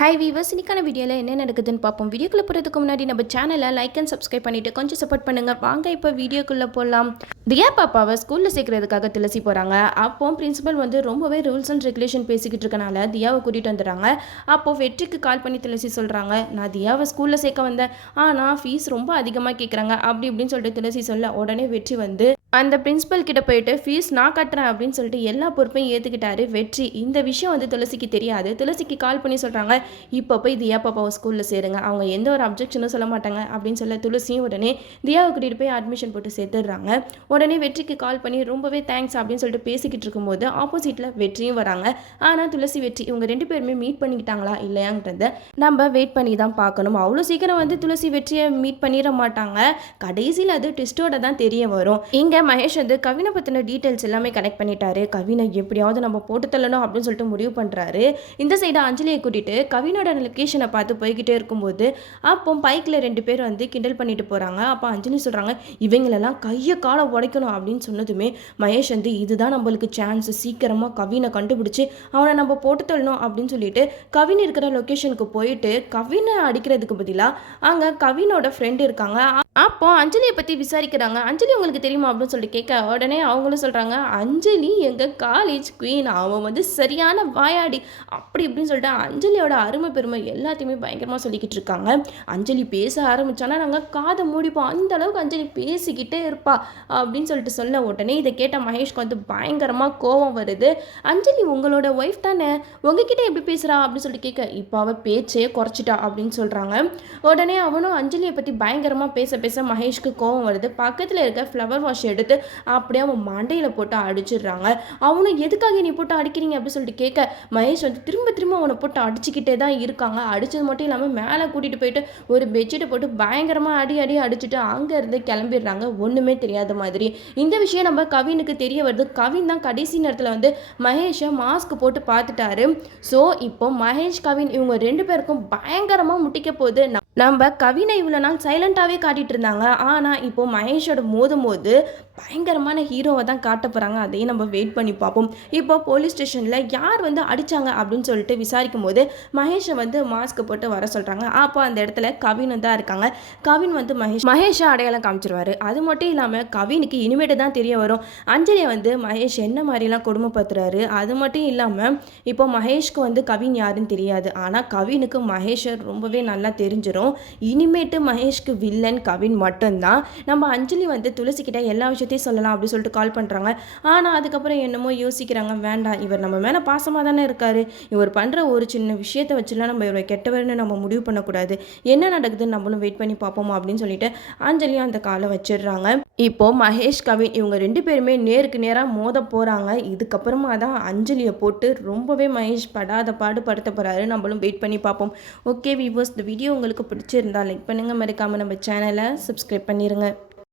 High viewers இன்னைக்கான வீடியோவில் என்ன நடக்குதுன்னு பார்ப்போம். வீடியோக்குள்ளே போகிறதுக்கு முன்னாடி நம்ம சேனலை லைக் அண்ட் சப்ஸ்கிரைப் பண்ணிட்டு கொஞ்சம் சப்போர்ட் பண்ணுங்க. வாங்க இப்போ வீடியோக்குள்ளே போகலாம் தியா பாப்பாவை ஸ்கூலில் சேர்க்கறதுக்காக துளசி போகிறாங்க அப்போ பிரின்சிபல் வந்து ரொம்பவே ரூல்ஸ் அண்ட் ரெகுலேஷன் பேசிக்கிட்டு இருக்கனால தியாவை கூட்டிகிட்டு வந்துடுறாங்க. அப்போ வெற்றிக்கு கால் பண்ணி துளசி சொல்கிறாங்க நான் தியாவை ஸ்கூலில் சேர்க்க வந்தேன். ஆனால் ஃபீஸ் ரொம்ப அதிகமாக கேட்குறாங்க அப்படி இப்படின்னு சொல்லிட்டு துளசி சொல்ல உடனே வெற்றி வந்து அந்த பிரின்ஸிபல் கிட்ட போயிட்டு ஃபீஸ் நான் கட்டுறேன் அப்படின்னு சொல்லிட்டு எல்லா பொறுப்பையும் ஏற்றுக்கிட்டாரு வெற்றி. இந்த விஷயம் வந்து துளசிக்கு தெரியாது. துளசிக்கு கால் பண்ணி சொல்கிறாங்க இப்போ போய் தியா பாப்பாவை ஸ்கூலில் சேருங்க. அவங்க எந்த ஒரு அப்ஜெக்ஷனும் சொல்ல மாட்டாங்க. அப்படின்னு சொல்ல துளசியும் உடனே தியாவை கூட்டிகிட்டு போய் அட்மிஷன் போட்டு சேர்த்துடுறாங்க. உடனே வெற்றிக்கு கால் பண்ணி ரொம்பவே தேங்க்ஸ் அப்படின்னு சொல்லிட்டு பேசிக்கிட்டு இருக்கும்போது ஆப்போசிட்டில் வெற்றியும் வராங்க. ஆனால் துளசி வெற்றி இவங்க ரெண்டு பேருமே மீட் பண்ணிக்கிட்டாங்களா இல்லையாங்கிறத நம்ம வெயிட் பண்ணி தான் பார்க்கணும். அவ்வளோ சீக்கிரம் வந்து துளசி வெற்றியை மீட் பண்ணிட மாட்டாங்க. கடைசியில் அது டெஸ்ட்டோட தான் தெரிய வரும். இங்கே மகேஷ் வந்து கவினை பற்றின டீட்டெயில்ஸ் எல்லாமே கனெக்ட் பண்ணிட்டாரு. கவினை எப்படியாவது நம்ம போட்டு தள்ளணும் அப்படின்னு சொல்லிட்டு முடிவு பண்ணுறாரு இந்த சைடு அஞ்சலியை கூட்டிட்டு கவினோட லொக்கேஷனை பார்த்து போய்கிட்டே இருக்கும்போது அப்போ பைக்கில் ரெண்டு பேர் வந்து கிண்டல் பண்ணிட்டு போகிறாங்க அப்போ அஞ்சலி சொல்கிறாங்க இவங்களெல்லாம் கையை காலை உடைக்கணும் அப்படின்னு சொன்னதுமே மகேஷ் வந்து இதுதான் நம்மளுக்கு சான்ஸ் சீக்கிரமாக கவினை கண்டுபிடிச்சி அவனை நம்ம போட்டு தள்ளணும் அப்படின்னு சொல்லிட்டு கவின் இருக்கிற லொக்கேஷனுக்கு போயிட்டு கவினை அடிக்கிறதுக்கு பதிலாக அங்கே கவினோட ஃப்ரெண்டு இருக்காங்க. அப்போ அஞ்சலியை பற்றி விசாரிக்கிறாங்க. அஞ்சலி உங்களுக்கு தெரியுமா அப்படின்னு சொல்லிட்டு கேட்க உடனே அவங்களும் சொல்கிறாங்க அஞ்சலி எங்கள் காலேஜ் குவீன் அவன் வந்து சரியான வாயாடி. அப்படி இப்படின்னு சொல்லிட்டு அஞ்சலியோட அருமை பெருமை எல்லாத்தையுமே பயங்கரமாக சொல்லிக்கிட்டு இருக்காங்க. அஞ்சலி பேச ஆரம்பிச்சானா நாங்கள் காதை மூடிப்போம். அந்த அளவுக்கு அஞ்சலி பேசிக்கிட்டே இருப்பா. அப்படின்னு சொல்லிட்டு சொல்ல உடனே இதை கேட்ட மகேஷ்க்கு வந்து பயங்கரமாக கோவம் வருது. அஞ்சலி உங்களோட ஒய்ஃப் தானே? உங்ககிட்ட எப்படி பேசுகிறா அப்படின்னு சொல்லிட்டு கேட்க இப்போ அவள் பேச்சே குறைச்சிட்டா. அப்படின்னு சொல்கிறாங்க உடனே அவனும் அஞ்சலியை பற்றி பயங்கரமாக பேச பேச மகேஷ்க்கு கோவம் வருது. பக்கத்தில் இருக்க ஃப்ளவர் வாஷ் எடுத்து அப்படியே அவன் மண்டையில் போட்டு அடிச்சிடுறாங்க. அவனும் எதுக்காக நீ போட்டு அடிக்கிறீங்க அப்படின்னு சொல்லிட்டு கேட்க மகேஷ் வந்து திரும்ப திரும்ப அவனை போட்டு அடிச்சுக்கிட்டே தான் இருக்காங்க. அடிச்சது மட்டும் இல்லாமல் மேலே கூட்டிகிட்டு போயிட்டு ஒரு பெட்ஷீட்டை போட்டு பயங்கரமாக அடி அடி அடிச்சுட்டு அங்கேருந்து கிளம்பிடுறாங்க. ஒன்றுமே தெரியாத மாதிரி. இந்த விஷயம் நம்ம கவினுக்கு தெரிய வருது. கவின் தான் கடைசி நேரத்தில் வந்து மகேஷை மாஸ்க் போட்டு பார்த்துட்டாரு. ஸோ இப்போ மகேஷ் கவின் இவங்க ரெண்டு பேருக்கும் பயங்கரமாக முட்டிக்க போகுது. நம்ம கவினை இவ்வளோ நாள் சைலண்ட்டாகவே காட்டிகிட்டு இருந்தாங்க. ஆனால் இப்போது மகேஷோட மோதும் போது பயங்கரமான ஹீரோவை தான் காட்ட போகிறாங்க அதையும் நம்ம வெயிட் பண்ணி பார்ப்போம். இப்போ போலீஸ் ஸ்டேஷனில் யார் வந்து அடித்தாங்க அப்படின்னு சொல்லிட்டு விசாரிக்கும் போது மகேஷை வந்து மாஸ்க் போட்டு வர சொல்கிறாங்க அப்போ அந்த இடத்துல கவின் தான் இருக்காங்க. கவின் வந்து மகேஷ் மகேஷை அடையாளம் காமிச்சிருவாரு. அது மட்டும் இல்லாமல் கவினுக்கு இனிமேட்டு தான் தெரிய வரும். அஞ்சலியை வந்து மகேஷ் என்ன மாதிரிலாம் கொடுமைப்படுத்துறாரு அது மட்டும் இல்லாமல் இப்போ மகேஷ்க்கு வந்து கவின் யாருன்னு தெரியாது. ஆனால் கவினுக்கு மகேஷை ரொம்பவே நல்லா தெரிஞ்சிடும் இனிமேட்டு மகேஷ்க்கு வில்லன் கவின் மட்டும்தான். நம்ம அஞ்சலி வந்து துளசி கிட்ட எல்லா விஷயத்தையும் சொல்லலாம் அப்படின்னு சொல்லிட்டு கால் பண்ணுறாங்க ஆனால் அதுக்கப்புறம் என்னமோ யோசிக்கிறாங்க வேண்டாம் இவர் நம்ம மேலே பாசமாக தானே இருக்கார். இவர் பண்ணுற ஒரு சின்ன விஷயத்தை வச்சுலாம் நம்ம இவரை கெட்டவர்னு நம்ம முடிவு பண்ணக்கூடாது. என்ன நடக்குதுன்னு நம்மளும் வெயிட் பண்ணி பார்ப்போம்? அப்படின்னு சொல்லிட்டு அஞ்சலியும் அந்த காலை வச்சிடுறாங்க. இப்போ மகேஷ் கவின் இவங்க ரெண்டு பேருமே நேருக்கு நேராக மோத போகிறாங்க இதுக்கப்புறமா தான் அஞ்சலியை போட்டு ரொம்பவே மகேஷ் படாத பாடு படுத்த போகிறாரு நம்மளும் வெயிட் பண்ணி பார்ப்போம். ஓகே வியூவர்ஸ் இந்த வீடியோ உங்களுக்கு பிடிச்சிருந்தால் லைக் பண்ணுங்கள் மறக்காமல் நம்ம சேனலை சப்ஸ்கிரைப் பண்ணிடுங்க